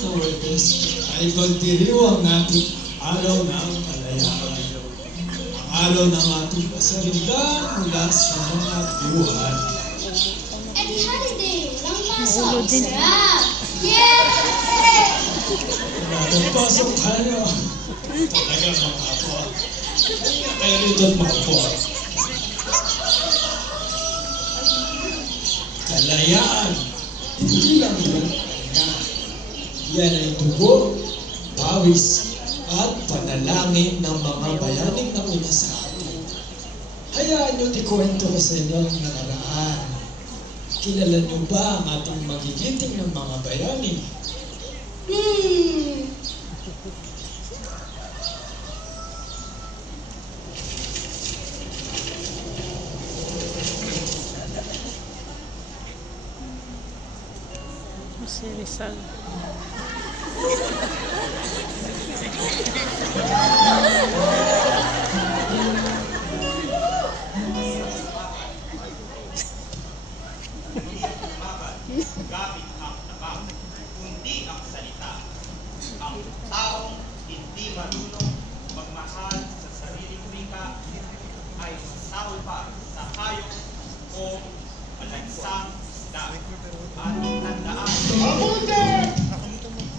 sa Huwebes ay pagdiriwang natin araw ng kalayaan. Ang araw ng ating pasaringan mula sa mga buhay. And holiday! Walang pasok! Sarap! Yay! Napapasok tayo. Talaga mga apo. Kaya rito mga apo. Kalayaan. Hindi lang yung pahinga. Yan ay dugo, pawis, at panalangin ng mga bayaning nauna sa atin. Hayaan nyo't ikuwento ko sa inyo ang nakaraan. Kilala nyo ba ang ating magigiting ng mga bayani? Si Rizal. Gamit ang tabang, kundi ang salita. Ang taong hindi marunong magmahal sa sariling wika ay masalpa sa hayop o malansang isda. At tandaan,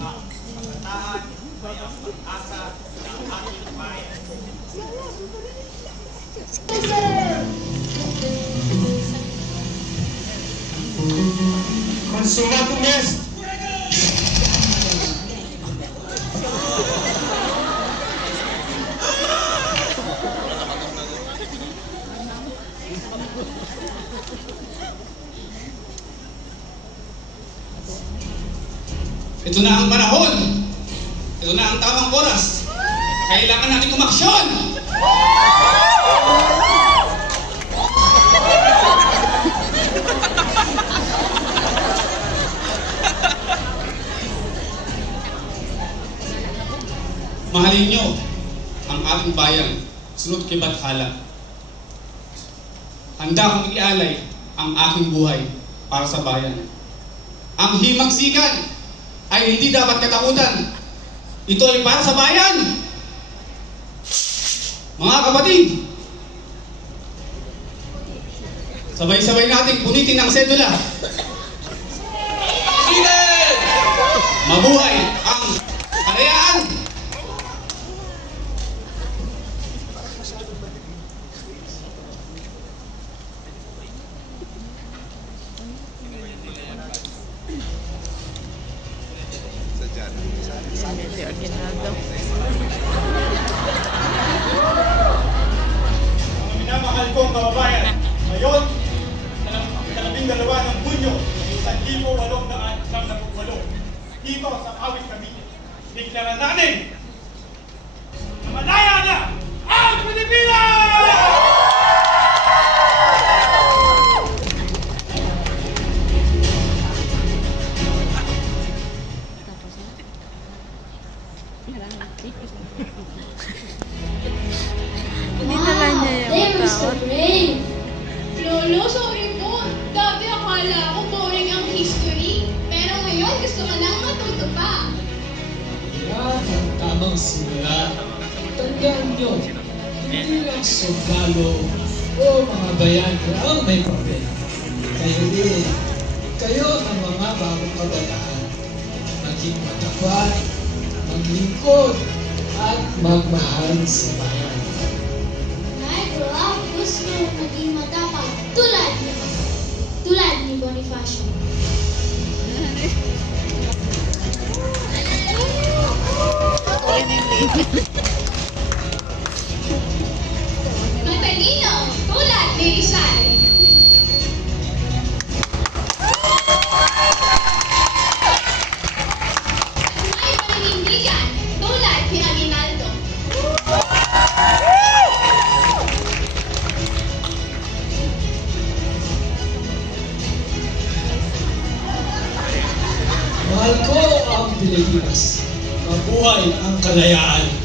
ang kabataan ay ang pag-asa ng ating bayan. Consumatum est! Ito na ang panahon. Ito na ang tamang oras. Kailangan natin umaksyon. Mahalin niyo ang ating bayan, sunod kay Bathala. Handa akong ialay ang aking buhay para sa bayan. Ang himagsikan ay hindi dapat katakutan. Ito ay para sa bayan. Mga kapatid, sabay-sabay nating punitin ang sedula. Mabuhay ang kalayaan! Hindi aginado. Mga minamahal kong kababayan, ngayon, sa 12 ng Hunyo, 1868, dito sa Kawit, Cavite, deklara natin na malaya na ang Pilipinas! Wow, they were so brave. Lolo, sorry po. Dati akala ko boring ang history. Pero ngayon gusto ka nang matuto pa. Yan ang tamang simula. Tandaan nyo, hindi lang sundalo o mga bayan ang may papel. Kayo din, kayo ang mga bagong kabataan. Maging matapat, maglingkod, at magmahal sa bayan. When I grow up, gusto ko maging matapang tulad ni Bonifacio. Matalino, tulad ni Rizal. May paninindigan, tulad ni Aguinaldo. Mahal ko ang Pilipinas. Mabuhay ang kalayaan.